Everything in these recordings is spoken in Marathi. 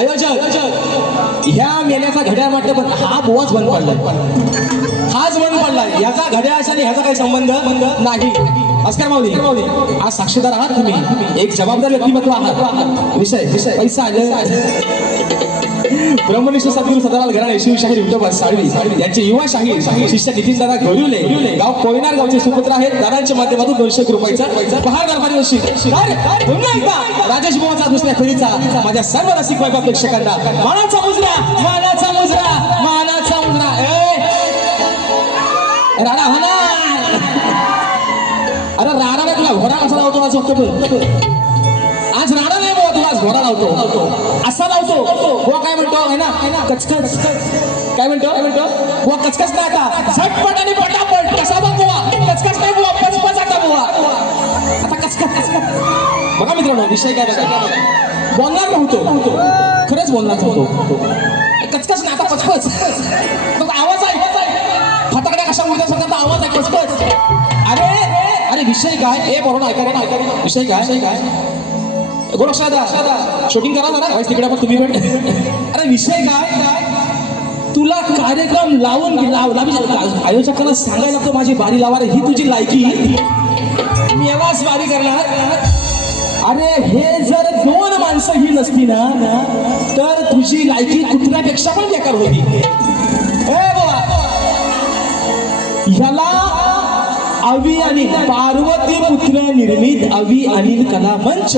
आयोजक ह्या मेल्याचा घड्याळ म्हटलं पण हा बुवाच बंद पडला, हाच बंद पडला. याचा घड्याळाशी आणि ह्याचा काही संबंध नाही. अस्कर माऊली आज साक्षीदार आहात तुम्ही, एक जबाबदार व्यक्तिमत्व आहात. विषय विषय पैसा ब्रह्मनिष्ठ सद्गुरू सदालाल घराणे शिवशाहीर विठोबा साळवी यांचे युवा शाहीर शिष्य नितीन दादा घोरुले गाव कोयनार गावचे सुपुत्र आहेत. दादांच्या माध्यमातून 200 रुपयाचा बहार दरबारी बक्षीस. पुन्हा एकदा राजेश बुवाचा दुसऱ्या फेरीचा माझ्या सर्व रसिक वैभव प्रेक्षकांना मानाचा मुजरा, मानाचा मुजरा, मानाचा मुजरा. राणा म्हणा, अरे राणा नाही तुला घोडा कसा लावतो आज फक्त. आज राणा नाही बुवा, तू आज घोडा लावतो असा लावतो. बुवा काय म्हणतो है ना, कचकच. काय म्हणतो बुवा, कचकच नाही आता झटपट आणि पटापट. कसा बघ बुवा, कचकच नाही बुवा, पचपच आता बुवा. आता कचकच. बघा मित्रांनो विषय काय बोलणार नव्हतो, खरंच बोलणार नव्हतो. कचकच नाही आता पचपच. आवाज आहे फटाकड्या कशा उडत्या आवाज आहे पचपच. अरे विषय काय ए बरोबर ऐका. विषय काय गोरक्षदा शूटिंग करा जरा तिकडे पण तुम्ही पण. अरे विषय काय तुला कार्यक्रम लावून आयोजकांना सांगायला लागतो माझी बारी लावा, ही तुझी लायकी, मी आवाज बारी करणार. अरे हे जर 2 माणसं ही नसती ना तर तुझी लायकी कुत्र्यापेक्षा पण बेकार होती. ह्याला अवी आणि पार्वती पुत्र निर्मित अवी अनिल कला मंच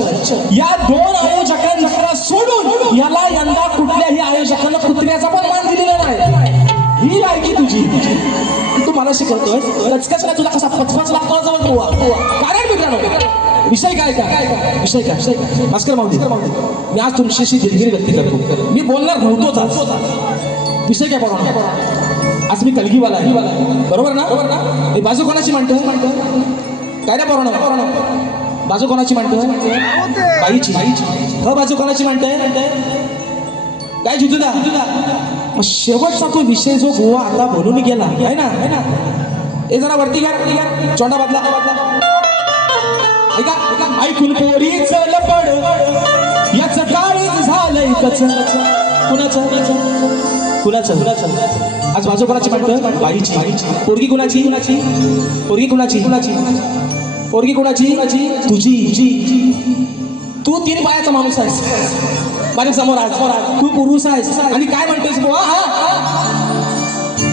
या 2 आयोजकांना सोडून याला यंदा कुठल्याही आयोजकांना कुत्र्याचा पण मान दिलेला नाही. ही लायकी तुझी, तू मला शिकवतोय कचकच नाही तुला कसा पचपच लागतो जवळ बुवा. कारण मित्रांनो विषय काय विषय काय भास्कर माऊली मी आज तुमच्याशी दिलगिरी व्यक्त करतो. मी बोलणार नव्हतोच आज. विषय काय बरोबर आज मी कलगीवाला आहे बरोबर ना. मी बाजू कोणाची मांडतो काय ना बरोबर. बाजू कोणाची मांडतो बाईची. ह बाजू कोणाची मांडतोय काय जुजुदा. मग शेवटचा तो विषय जो गोवा आता बोलून गेला आहे ना हे जरा वरती घ्या चोंडा बदला. ऐका ऐकून पोरीच लपड याच काळीच झालंय कच. कुणाचं आज बाजू कोणाची मांडतो बाईची. पोरगी कुणाची तुझी. तू 3 पायाचा माणूस आहेस माझ्या समोर आज. तू पुरुष आहेस आणि काय म्हणतोस बुवा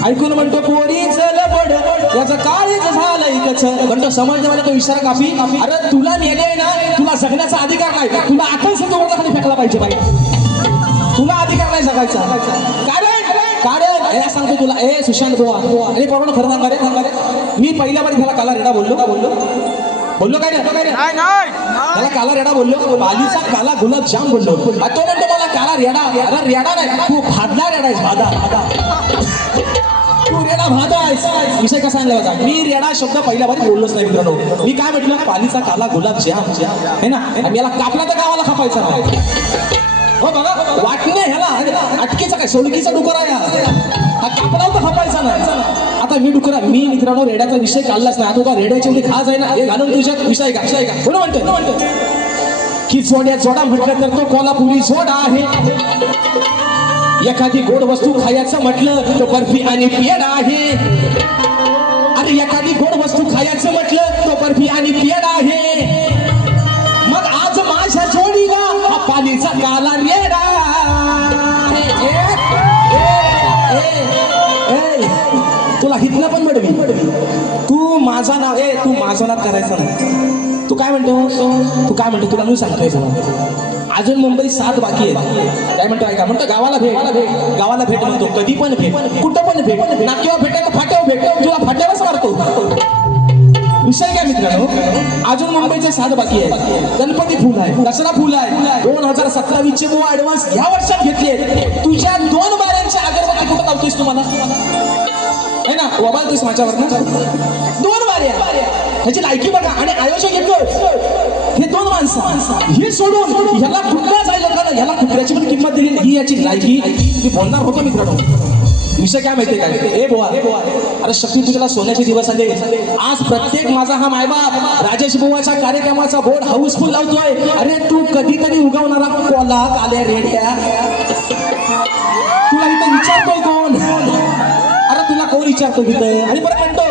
ऐकून म्हणतो पोरीच लबड याचं काळीच झालंय कच. म्हणतो समजते मला तो इशारा कापी. अरे तुला नेले ना तुला जगण्याचा अधिकार नाही, तुला 8 सेंटरच्या खाली फेकला पाहिजे बाई. तुला अधिकार नाही जगायचा. कारण हे सांगतो तुला ए सुशांत बुवा आणि बरोबर खरं सांगा रे मी पहिल्या बारी त्याला काला रेडा बोललो काय नाही त्याला काला रेडा बोललो. बालीचा काला गुलाब जाम बोललो. तो म्हणतो मला काला रेडा. अरे रेडा नाही तू भादला रेडा आहेस. भादा तू रेडा भादा आहेस. विषय कसा आणला होता मी रेडा शब्द पहिल्या बारी बोललोच नाही मित्रांनो. मी काय म्हटलं बालीचा काला गुलाब जाम है ना. याला कापला तर गावाला खपायचा नाही. हो बघा वाटणे ह्याला अटकेचा काय सोडकीचा डुकर आहे हा कापला तर खपायचा नाही. आता मी डुकरा मी मित्रांनो रेड्याचा विषय काढलाच नाही. आता रेड्याची एवढी खास आहे ना हे घालून तुझ्यात विषय का कोण म्हणतो की जोड्या जोडा म्हटलं तर तो कोल्हापुरी जोडा आहे. एखादी गोड वस्तू खायचं म्हटलं तो बर्फी आणि पेढा आहे. अरे एखादी गोड वस्तू खायचं म्हटलं तो बर्फी आणि पेढा आहे. मग आज माझ्या जोडीला हा पालीचा काला रेडा. तुला हितनं पण बडवी तू माझा नाव तू माझं नाव करायचं नाही. तू काय म्हणतो तुला मी सांगतोय अजून मुंबईत 7 बाकी आहेत. काय म्हणतो ऐका म्हणतो गावाला भेट म्हणतो कधी पण भेट कुठं पण भेट नाक्यावर भेटायचं फाट्यावर भेट तुला फाट्यावरच मारतो. विषय काय मित्रांनो अजून मुंबईचे 7 बाकी आहेत. गणपती फुल आहे, दसरा फुल आहे. 2027 चे बुवा ऍडव्हान्स ह्या वर्षात घेतले. तुझ्या 2 बाऱ्यांच्या अगरबत्ती कुठं लावतोयस तुम्हाला है ना वबालतोयस माझ्यावर ना. 2 बाऱ्या ह्याची लायकी बघा. आणि आयोजक येतो हे 2 माणसं हे सोडून ह्याला कुठल्याच आयोजकाला ह्याला कुठल्याची पण किंमत दिली ही याची लायकी. मी बोलणार होतो मित्रांनो. विषय काय माहितीये काय ए बुवा अरे शक्ती तुझ्याला सोन्याचे दिवस आले. आज प्रत्येक माझा हा मायबाप राजेश बुवाच्या कार्यक्रमाचा बोर्ड हाऊसफुल लावतोय. अरे तू कधीतरी उगवणारा कोला काल्या रेड्या विचारतो तिथं आणि परत म्हणतो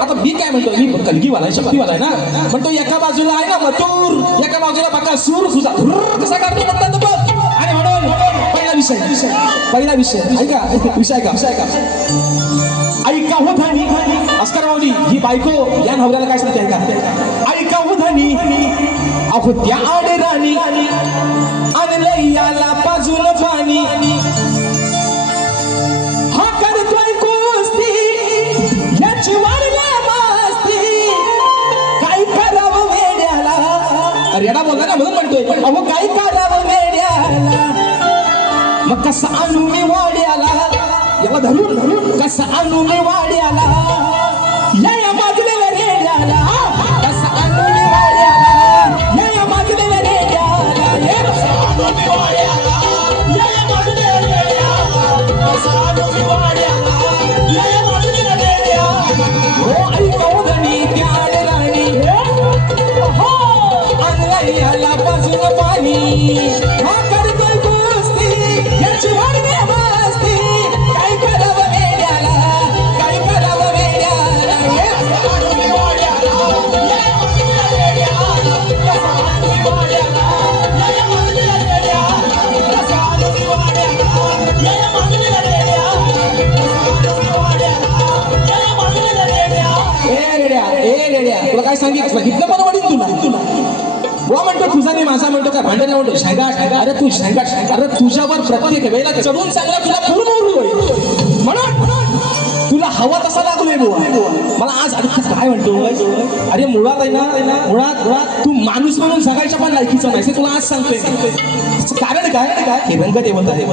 आता मी काय म्हणतो मी कलगीवाला आहे शक्तीवाला आहे ना म्हणतो एका बाजूला आहे ना मथुर एका बाजूला बकासूर तुझा कसा काढतो म्हणतात बघ आणि म्हणून पहिला विषय ऐका विषय का ऐका हो धनी अस्कर माऊली ही बायको या नवऱ्याला काय सांगते ऐका ऐका हो धनी अहो त्या आडे राणी आणलंय याला पाजून पाणी हा करतोय कुस्ती याची वाढल्या मस्ती काय करावं वेड्याला अरे येडा बोलला ना म्हणून म्हणतोय अहो काय करावं वेड्याला मग कसं आणू मी वाड्याला याला धरून कसं आणू मी वाड्याला या माजलेल्या रेड्याला कसं आणू मी वाड्याला या माजलेल्या रेड्याला कसं आणू मी वाड्याला या माजलेल्या रेड्याला कसं आणू मी वाड्याला या माजलेल्या रेड्याला हो ऐकव धनी त्या राणी हो आणलंय याला पाजून पाणी हा करतोय कुस्ती याची वाढली मस्ती काय करावं वेड्याला काय करावं वेड्याला कसं आणू मी वाड्याला या माजलेल्या रेड्याला कसं आणू मी वाड्याला या माजलेल्या रेड्याला कसं आणू मी वाड्याला या माजलेल्या रेड्याला कसं आणू मी वाड्याला या माजलेल्या रेड्या ए रेड्या तुला काय सांगितलं इथलं पण वडील तुला बुवा म्हणतो तुझा मी माझा म्हणतो काय भांडण म्हणतो शेंगाट अरे तू शेंगाट अरे तुझ्यावर प्रत्येक वेळेला चढून चांगला तुला पूर्ण उरलोय म्हणून तुला हवा तसा लागलोय बुवा मला आज अरे तू काय म्हणतो अरे मुळात आहे ना मुळात तू माणूस म्हणून जगायच्या पण लायकीचा नाही हे तुला आज सांगतोय कारण काय हे रंगदेवता आहे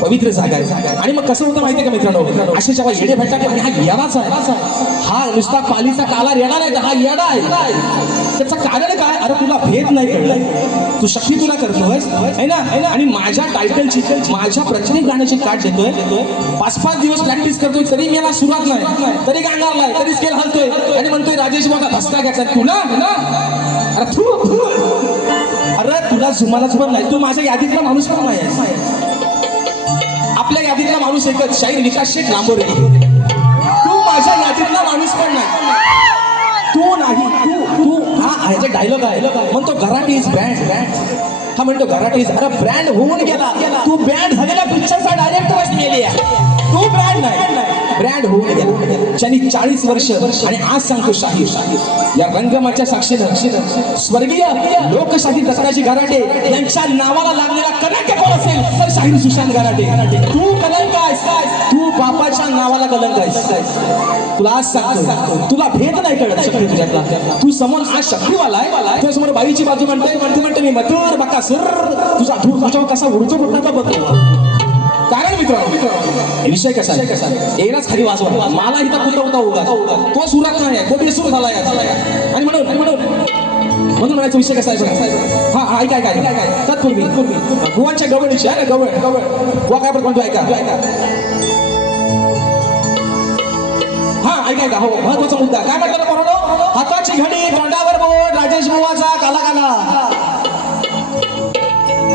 पवित्र जागा आहे आणि मग कसं होतं माहितीये का मित्रांनो असे जेव्हा येडे भेटतात आणि हा येडाच आहे हा नुसता पालीचा काला येडा नाही हा येडा आहे त्याचं कारण काय अरे तुला भेद नाही कळलं तू शक्ती तुला करतोय है ना आणि माझ्या टायटलची माझ्या प्रत्येक गाण्याची काट देतोय 5-5 दिवस प्रॅक्टिस करतोय तरी मला सुरुवात नाही तरी गाणार नाही तरी स्केल हलतोय आणि म्हणतोय राजेश बाबा धसका घ्यायचा तुला अरे तुला जुमाला जुमान नाही तू माझ्या यादीतला माणूस पण नाही आपल्या यादीतला माणूस एकच शाहीर विकास शेठ लांबोरे तू माझ्या यादीतला माणूस पण नाही तू नाही तू हा ह्याचा डायलॉग आहे म्हणतो घराटी इज ब्रँड हा म्हणतो घराटी इज अरे ब्रँड होऊन गेला तू ब्रँड झालेला पिक्चरचा डायरेक्टर गेली तू ब्रँड नाही ब्रँड होऊन गेला ज्यांनी 40 वर्ष आणि आज सांगतो शाहीर या रंगमाच्या साक्षीनं स्वर्गीय लोकशाही दसऱ्याची गराटे यांच्या नावाला लागलेला कलंक कोण असेल तर शाहीर सुशांत गराटे तू कलंक आहेस तू बापाच्या नावाला कलंक आहेस तुला आज सांगतो तुला भेद नाही कळत शक्ती तुझ्यातला तू समोर आज शक्तीवाला आहे तुझ्या समोर बाईची बाजू म्हणते मी मथुर बकासूर तुझा धूर तुझ्यावर कसा उडतो का बघतो कारण मित्रांनो विषय कसा आहे एकच खाली वाजवा मला इथं कुठं होता तो सुरात नाही तो बेसूर झालाय आणि म्हणून म्हणायचा विषय कसा आहे हा ऐका तत्पूर्वी गुवांच्या गवळीची आहे ना गवळ गुवा काय म्हणतो ऐका हा ऐका हो महत्वाचा मुद्दा काय म्हटलं बरोबर हाताची घडी तोंडावर बोट राजेश बुवाचा काला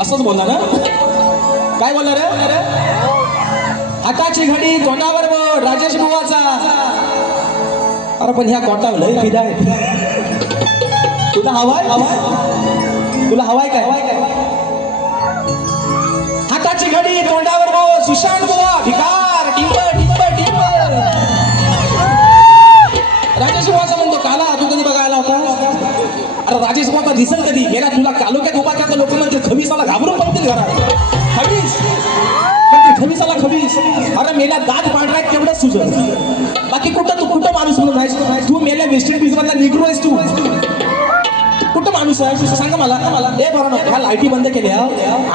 असंच बोलला ना काय बोलला रे हाताची घडी तोंडावर बोट राजेश बुवाचा अरे पण ह्या कोटाव लय फिदा आहे तुला हवाय काय हाताची घडी तोंडावर बोट सुशांत बुवा भिकार टिंब राजेश बुवाचा म्हणतो काला तू कधी बघायला होता अरे राजेश बुवा दिसल कधी गेला तुला कालोक्यात उभा करता लोक म्हणजे खबीसाला घाबरून पडतील घरात खबीसाला खबीस अरे मेला दात पांढरा तेवढंच तुझं बाकी कुठं माणूस म्हणून आहेस तू मेल्या वेस्ट इंडिज मधला निग्रो आहेस तू कुठं माणूस आहे सांगा मला ए बरं ह्या लाईटी बंद केल्या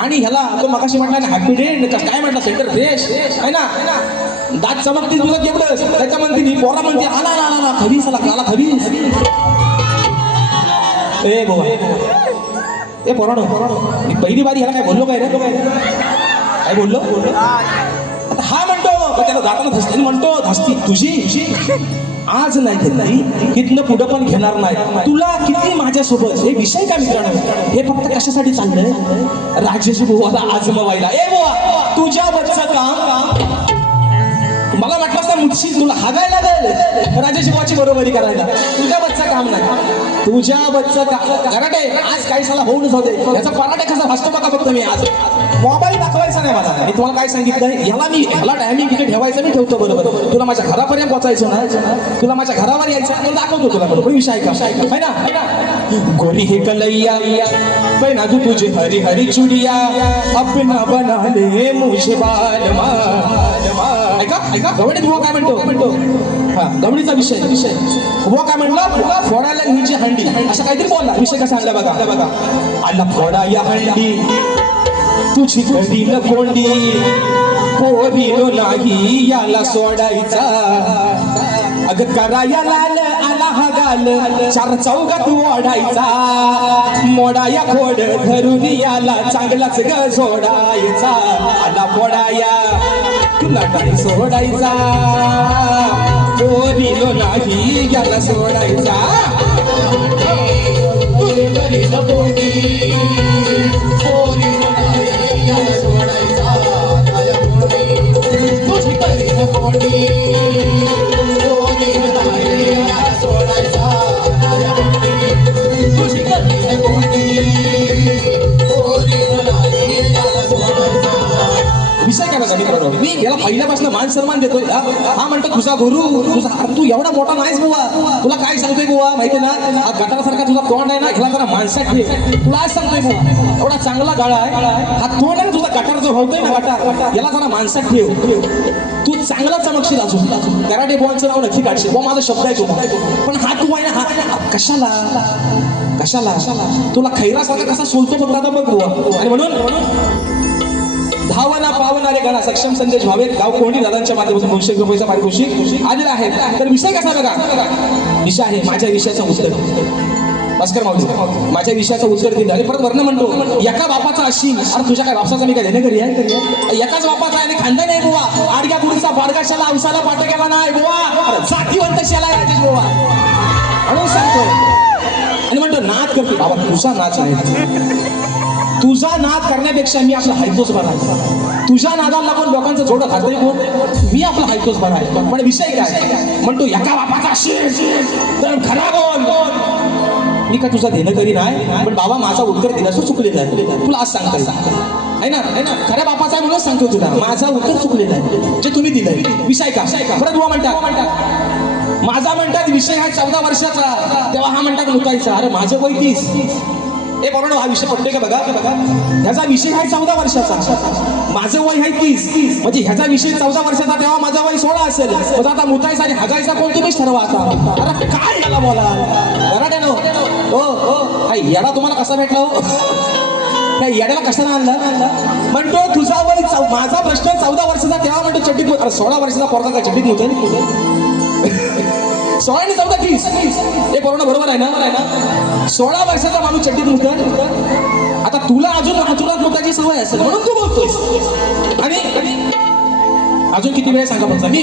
आणि ह्याला तो मगाशी म्हटला ना हॅपी डे काय म्हटलं सेंटर फ्रेश आहे ना दात चमकतील तुला केवढं त्याच्या म्हणते पोरा म्हणते आला खबीस आला काला खबीस ए बोला ए पोराडो मी पहिली बारी ह्याला काय बोललो काय बोललो आता हा म्हणतो त्याला दाताला धसते म्हणतो धसती तुझी आज नाही घेतली इथनं पुढं पण घेणार नाही तुला किती माझ्यासोबत हे विषय काय मित्रांनो हे फक्त कशासाठी चाललंय राजेश बुवाला आजमवायला ए बुवा तुझ्यावरचं काम मला वाटलं ना मुठशील तुला हागायला लागेल राजेश बुवाची बरोबरी करायला. तुझ्या बच्चा काम नाही, तुझ्या बच्चा कराटे आज काही साला होऊनच होते. याचा पराठे कसा भासतो बघा फक्त मी आज मोबाईल दाखवायचा नाही मला. मी तुम्हाला काय सांगितलंय, ह्याला टायमिंग तिथे ठेवायचं मी ठेवतो बरोबर. तुला माझ्या घरापर्यंत पोहोचायचं ना, तुला माझ्या घरावर यायचं मला दाखवतो तुला बरोबर. विषय का है ना. गोरी हे कलैया पहना तू तुझे हरी हरी चुडिया अपना बना ले मुझे बालमा. ऐका ऐका गवडीत बुवा काय म्हणतो. हा गवडीचा विषय बुवा काय म्हणला, फोडायला घ्यायची हंडी असं काहीतरी बोलला. विषय कसा आणला बघा. आला फोडा या हंडी तुझी घडी न कोंडी पोरीनो नाही याला सोडायचा. अगं कराया लाल आला हा गाल चार चौघात ओढायचा. मोडाया खोड धरून याला चांगलाच ग सोडायचा. आला फोडाया तुला नाही सोडायचा पोरीनो नाही याला सोडायचा. विषय काय बघा मित्रांनो, मी याला पहिल्यापासून मान सन्मान देतोय. हा म्हणतो तुझा गुरु तुझा, तू एवढा मोठा नाहीस बुवा. तुला काय सांगतोय बुवा माहिती ना, हा गटारासारखा तुझा तोंड आहे ना, ह्याला जरा माणसात ठेव. तुला आज सांगतोय बुवा एवढा चांगला गाळा आहे, हा तोंड आहे ना तुझा गटार जो होतोय ना गटार, याला जरा माणसात ठेव. तू चांगला चमकशील अजून. कराटे बुवांचं नाव नक्की काढशील बुवा, माझा शब्द आहे तुला. पण हा तू आहे ना हा कशाला तुला खैरासारखा कसा सोलतो बघ आता बघ बुवा. आणि म्हणून धावना पावणारे गाणा सक्षम संदेश भावे गाव कोणी दादांच्या माध्यमातून 200 रुपयाचा पारितोषिक आलेला आहे. तर विषय कसा बघा, विषय आहे माझ्या विषयाचं उत्तर. भास्कर माऊली माझ्या विषयाचं उत्तर दिलं आणि परत वर्ण म्हणतो एका बापाचा अशील. अरे तुझ्या काय बापाचा मी काय देणेकरी आहे, एकाच बापाचा आहे आणि खानदान आहे बुवा. आडग्या गुडीचा बाडगाशाला औसाला पाठ केला नाही बुवा, जातीवंत शाला आहे राजेश बुवा म्हणून सांगतोय. आणि म्हणतो नाद करतो बाबा, तुझा नाच आहे. तुझा नाद करण्यापेक्षा मी आपला हायतोच बरा आहे. तुझ्या नादाला लागून लोकांचं जोडं खातोय कोण, मी आपला हायतोच बरा आहे. पण विषय काय म्हणतो एका बापाचा अशील तर खरा बोल. मी का तुझा देणं करी नाही, पण बाबा माझा उत्तर दिलास चुकलेला आहे. तुला आज सांगता आहे ना खऱ्या बापाचा आहे म्हणून सांगतो तुला, माझा उत्तर चुकलेला आहे जे तुम्ही दिलंय. विषय का परत बुवा म्हणतात माझा म्हणतात विषय हा 14 वर्षाचा, तेव्हा हा म्हणतात लुटायचा. अरे माझं वय 30. हे बरोबर हा विषय पडतोय का बघा. ह्याचा विषय आहे 14 वर्षाचा, माझं वय आहे 30. म्हणजे ह्याचा विषय 14 वर्षाचा तेव्हा माझं वय 16 असेल. म्हणजे आता मुतायचा आणि हगायचा कोण तुम्हीच ठरवा आता. अरे काय याला बोला हो येडा तुम्हाला कसा भेटला हो, त्या येड्याला कशाला आणला. म्हणतो तुझा वय माझा प्रश्न 14 वर्षाचा तेव्हा म्हणतो चड्डीत. अरे 16 वर्षाचा पोरगा काय चड्डीत मुतोय 16 आणि 14 30. हे बरोबर आहे ना. 16 वर्षाचा माणूस चड्डीत मुतोय. आता तुला अजून हातुरात मुताची सवय असेल म्हणून तू बोलतोयस. आणि अजून किती वेळ सांगा फक्त. मी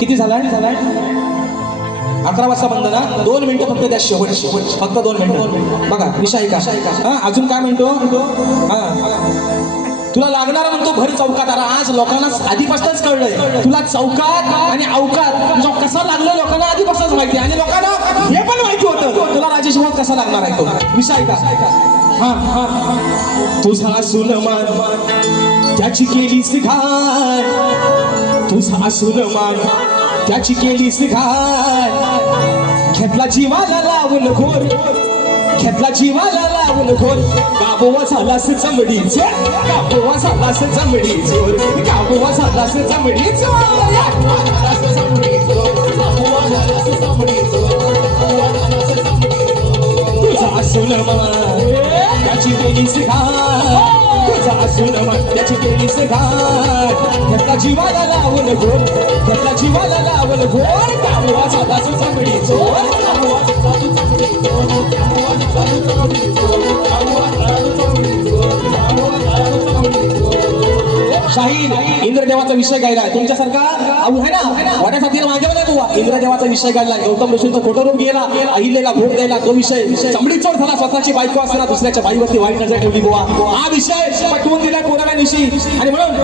किती झालाय 11 वाजता बंद ना, 2 मिनिटं फक्त त्या शेवट फक्त 2 मिनिटं बघा. विषय का अजून काय म्हणतो. तुला लागणार म्हणतो भर चौकात. अरे आज लोकांना आधीपासूनच कळलंय तुला चौकात आणि अवकात कसा लागलं लोकांना आधीपासूनच माहिती. आणि लोकांना हे पण माहिती होतं तुला राजेश भाऊ कसा लागणार आहे तो. विषय का तुझा सुलमान त्याची केलीस घाण, तुझा सुलमान त्याची केलीस घाण. घेतला जीवाला लावून घोर, घेतला जीवाला लावून घोर. गाबोवा झालास चमडी चोर, गाबोवा झालास चमडी चोर, गाबोवा झालास चमडी चोर. तुझा सुलमान त्याची केलीस घाण, तुझा सुलमान त्याची केलीस घाण. घेतला जीवाला लावून घोर, घेतला जीवाला लावून घोर. गाबोवा झालास चमडी चोर, गाबोवा झालास चमडी चोर. शाहीर इंद्रदेवाचा विषय गायलाय. तुमच्यासारखा आहे ना वाड्यासाठी मागे नाही बुवा. इंद्रदेवाचा विषय गायलाय. गौतम ऋषींचा फोटो रूप गेला, अहिल्याला भोग द्यायला तो विषय. चमडी चोर झाला, स्वतःची बायको असताना दुसऱ्याच्या बाईवरती वाईट नजर ठेवली बुवा. हा विषय पटवून दिलाय पोराला निशी. आणि म्हणून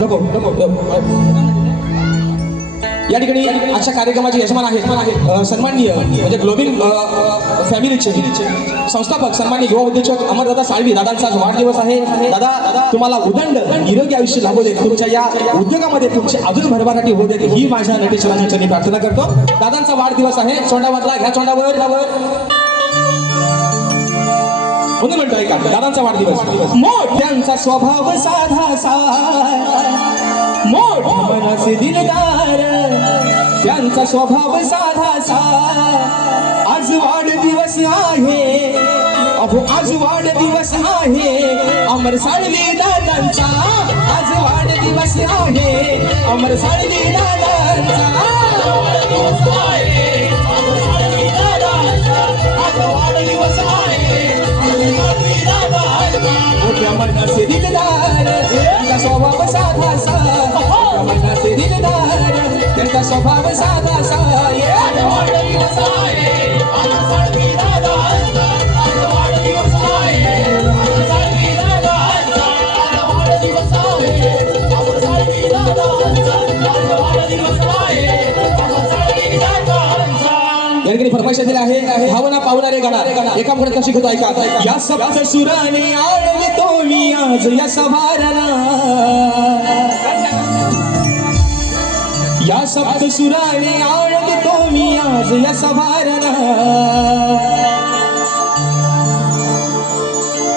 नको या ठिकाणी आजच्या कार्यक्रमाचे यजमान आहेत सन्माननीय म्हणजे ग्लोबिंग फॅमिलीचे संस्थापक सन्माननीय युवा उद्योजक अमरदादा साळवी. दादांचा आज वाढदिवस आहे. दादा तुम्हाला उदंड निरोगी आयुष्य लाभू देत, तुमच्या या उद्योगामध्ये तुमची अजून भरभराटी होऊ देत ही माझ्या नटेश्वरांच्या प्रार्थना करतो. दादांचा वाढदिवस आहे. चोंडावरला घ्या चोंडावर म्हणून म्हणतो ऐका दादांचा वाढदिवस. मोठ्यांचा स्वभाव साधा मोठ मनाचे दिलदार, त्यांचा स्वभाव साधा आज वाढदिवस आहे, अहो आज वाढदिवस आहे अमर साळवी दादांचा. आज वाढदिवस आहे अमर साळवी दादांचा. मोठ्या मनाचे दिलदार, त्यांचा स्वभाव साधा मनाचे दिलदार, त्यांचा स्वभाव साधा याने फरमाईश दिली आहे. भावना पावणारे गाणार एका मुळे कशी घेतो ऐका. या सप्त सुराने आळवितो मी आज या सभारला, या सप्त सुराने आळवितो मी आज या सभारला.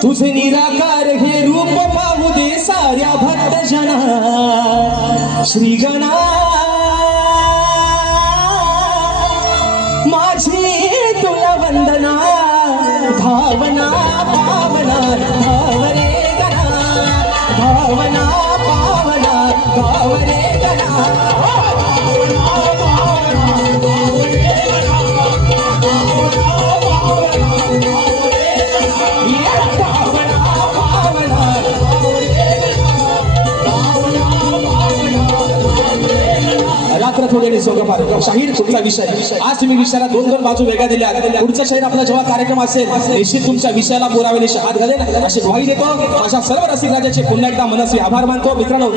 तुझे निराकार हे रूप पाहू दे साऱ्या भक्त जना. श्री गणा माझी तुला वंदना, भावना पावना भावरे गणा, भावना पावना भावरे गणा. रात्र थोडे सोगपार शाहीर पुढचा विषय. आज तुम्ही विषयाला दोन बाजू वेगळ्या दिल्या. पुढचा शाहीर आपला जेव्हा कार्यक्रम असेल निश्चित तुमच्या विषयाला पुरावेले हात घालेल अशी ग्वाही देतो. अशा सर्व रसिक राजाचे पुन्हा एकदा मनस्वी आभार मानतो. मित्रांनो